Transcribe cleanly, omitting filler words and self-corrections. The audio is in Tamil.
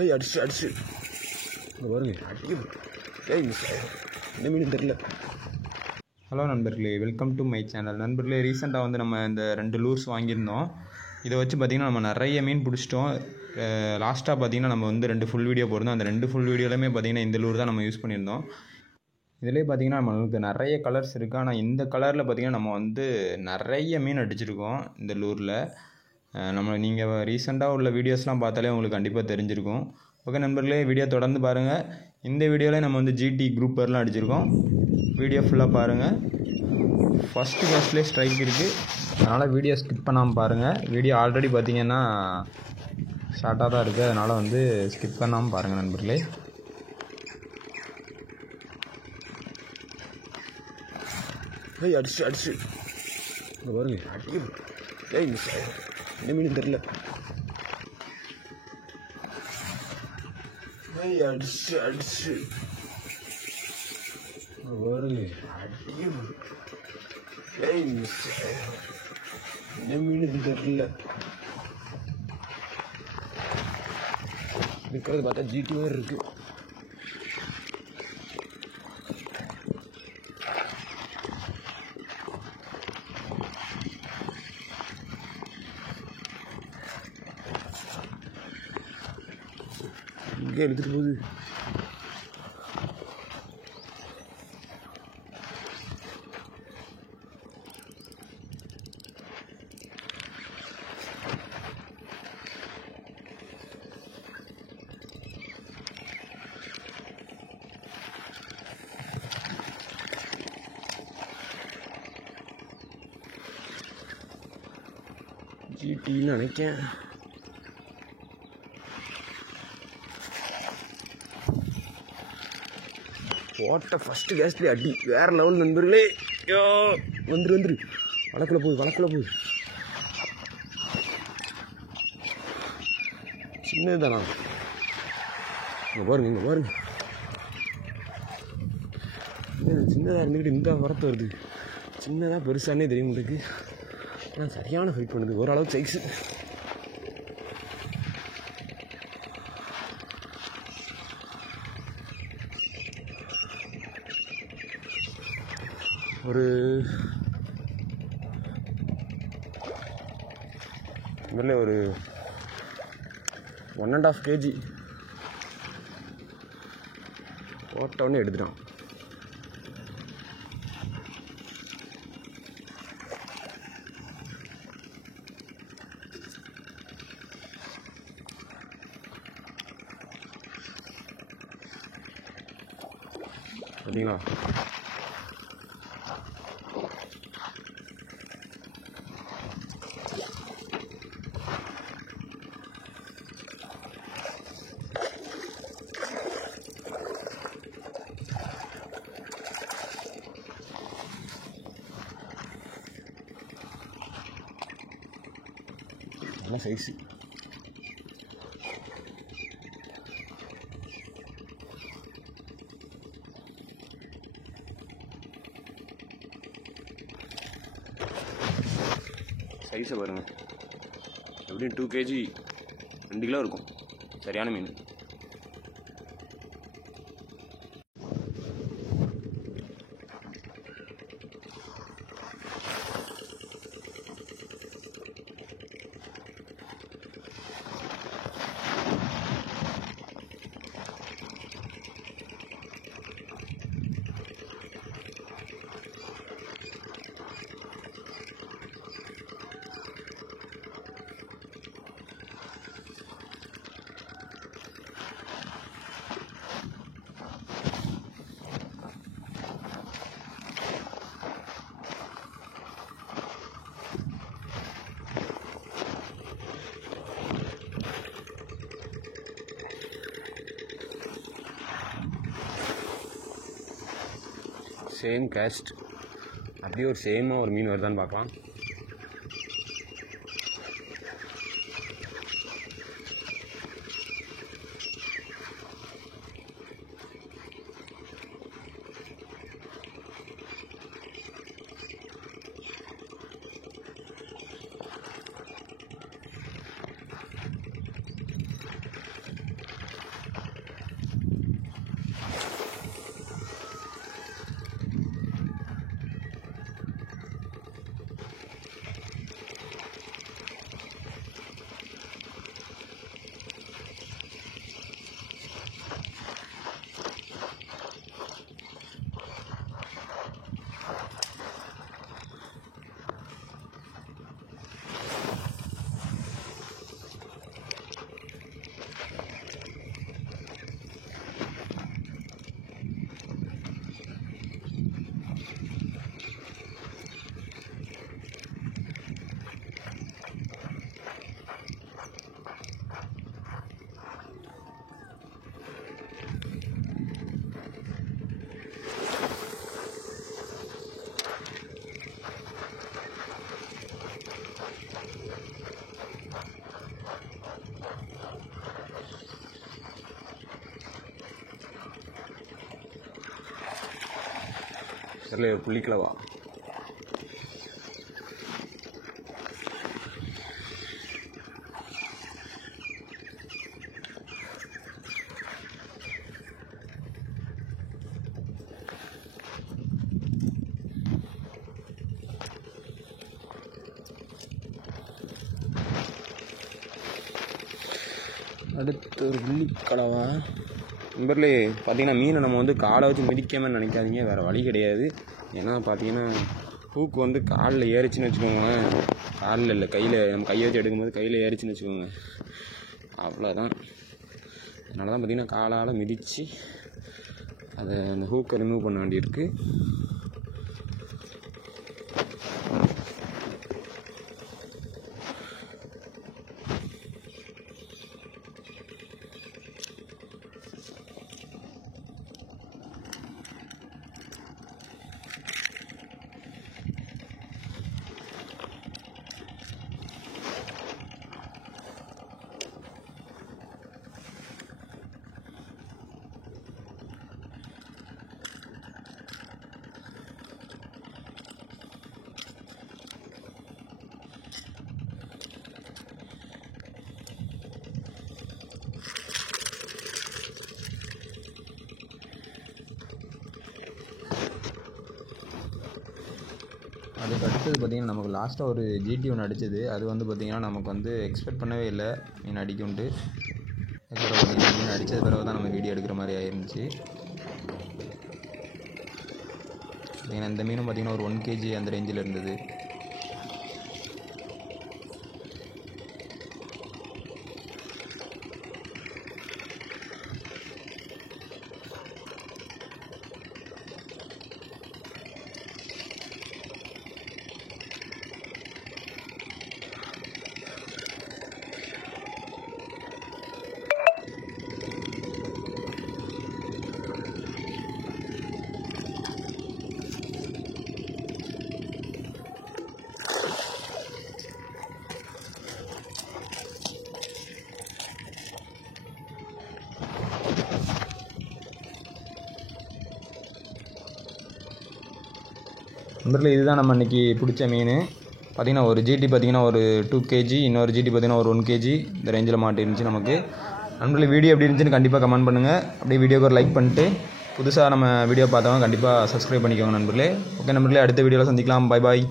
ஏய் அடிச்சு அடிச்சு இங்கே பாருங்க அடிக்குது. ஏய் என்ன மீன் தெரியல. ஹலோ நண்பர்களே, வெல்கம் டு மை சேனல். நண்பர்களே, ரீசெண்டாக வந்து நம்ம இந்த 2 லூர்ஸ் வாங்கியிருந்தோம். இதை வச்சு பார்த்திங்கன்னா நம்ம நிறைய மீன் பிடிச்சிட்டோம். லாஸ்ட்டாக பார்த்திங்கன்னா நம்ம வந்து 2 ஃபுல் வீடியோ போயிருந்தோம். அந்த 2 ஃபுல் வீடியோலையுமே பார்த்திங்கன்னா இந்த லூர் தான் நம்ம யூஸ் பண்ணியிருந்தோம். இதிலே பார்த்திங்கன்னா நம்மளுக்கு நிறைய கலர்ஸ் இருக்குது. ஆனால் இந்த கலரில் பார்த்திங்கன்னா நம்ம வந்து நிறைய மீன் அடிச்சிருக்கோம் இந்த லூரில். நீங்கள் ரீசெண்டாக உள்ள வீடியோஸ்லாம் பார்த்தாலே உங்களுக்கு கண்டிப்பாக தெரிஞ்சிருக்கும். ஓகே நண்பர்களே, வீடியோ தொடர்ந்து பாருங்கள். இந்த வீடியோவில் நம்ம வந்து GT குரூப்பர்லாம் அடிச்சிருக்கோம். வீடியோ ஃபுல்லாக பாருங்கள். ஃபஸ்ட்டு கேஸ்ட்லேயே ஸ்ட்ரைக் இருக்குது, அதனால் வீடியோ ஸ்கிப் பண்ணாமல் பாருங்கள். வீடியோ ஆல்ரெடி பார்த்திங்கன்னா ஷார்ட்டாக தான் இருக்குது, அதனால் வந்து ஸ்கிப் பண்ணாமல் பாருங்கள் நண்பர்களே. ஏய் அடிச்சு அடிச்சு இங்கே பாருங்க அடிக்குது. ஏய் என்ன மீன் தெரியல. ஏய் அடிச்சு அடிச்சு இங்கே பாருங்க அடிக்குது. ஏய் என்ன மீன் தெரியல. இருக்கிறது பார்த்தா GT மாதிரி இருக்கு. இங்கே எடுத்துகிட்டு போகுது. GTன்னு நினைக்கேன். போட்ட ஃபஸ்ட்டு கேஸ்ட்லேயே அடி வேறு லெவல் நண்பர்களே. ஐயோ வந்துரு வழக்கில் போகுது. சின்னது தானா? இங்கே பாருங்க சின்னதாக இருந்துக்கிட்டு இந்த வரத்து வருது. சின்னதாக பெருசானே தெரியும் உங்களுக்கு. ஆனால் சரியான ஃபைட் பண்ணுது. ஓரளவு சைஸு. ஒரு இதில் ஒரு 1.5 kg போட்டவுடனே எடுத்துட்டான். பார்த்தீங்களா? நல்ல சைஸு. சைஸை பாருங்கள், எப்படியும் 2 kg 2 கிலோ இருக்கும். சரியான மீன். சேம் கேஸ்ட், அப்படியே ஒரு சேமாக ஒரு மீன் வருதான்னு பார்க்கலாம். தெரியல புள்ளிக்கிழவா. அடுத்து ஒரு புள்ளிக்கலவா. நண்பர்களே பார்த்தீங்கன்னா மீனை நம்ம வந்து காலை வச்சு மிதிக்காமல் நினைக்காதீங்க, வேறு வழி கிடையாது. ஏன்னா பார்த்தீங்கன்னா ஹூக்கு வந்து காலில் ஏறிச்சின்னு வச்சுக்கோங்க, காலில் இல்லை கையில், நம்ம கையை வச்சு எடுக்கும்போது கையில் ஏறிச்சின்னு வச்சுக்கோங்க, அவ்வளோதான். அதனால தான் பார்த்தீங்கன்னா காலால் மிதித்து அதை அந்த ஹூக்கை ரிமூவ் பண்ண வேண்டியிருக்கு. அதுக்கு அடுத்தது பார்த்திங்கன்னா நமக்கு லாஸ்ட்டாக ஒரு ஜிடி ஒன்று அடிச்சது. அது வந்து பார்த்திங்கன்னா நமக்கு வந்து எக்ஸ்பெக்ட் பண்ணவே இல்லை மீன் அடிக்கும்ட்டு. அதுக்கப்புறம் பார்த்திங்கன்னா மீன் அடித்தது பிறகு தான் நம்ம வீடியோ எடுக்கிற மாதிரி ஆயிருந்துச்சு. பார்த்திங்கன்னா இந்த மீனும் பார்த்திங்கன்னா ஒரு 1 kg அந்த ரேஞ்சில் இருந்தது. நண்பர்களே இதுதான் நம்ம இன்றைக்கி பிடிச்ச மீன். பார்த்திங்கன்னா ஒரு ஜிடி பார்த்திங்கன்னா ஒரு 2 kg, இன்னொரு ஜிடி பார்த்திங்கன்னா ஒரு 1 kg இந்த ரேஞ்சில் மாட்டிருந்துச்சு நமக்கு. நண்பர்களே வீடியோ எப்படி இருந்துச்சுன்னு கண்டிப்பாக கமெண்ட் பண்ணுங்கள். அப்படியே வீடியோக்கு ஒரு லைக் பண்ணிட்டு புதுசாக நம்ம வீடியோ பார்த்தவங்க கண்டிப்பாக சப்ஸ்கிரைப் பண்ணிக்கோங்க நண்பர்களே. ஓகே நண்பர்களே, அடுத்த வீடியோவில் சந்திக்கலாம். பாய் பாய்.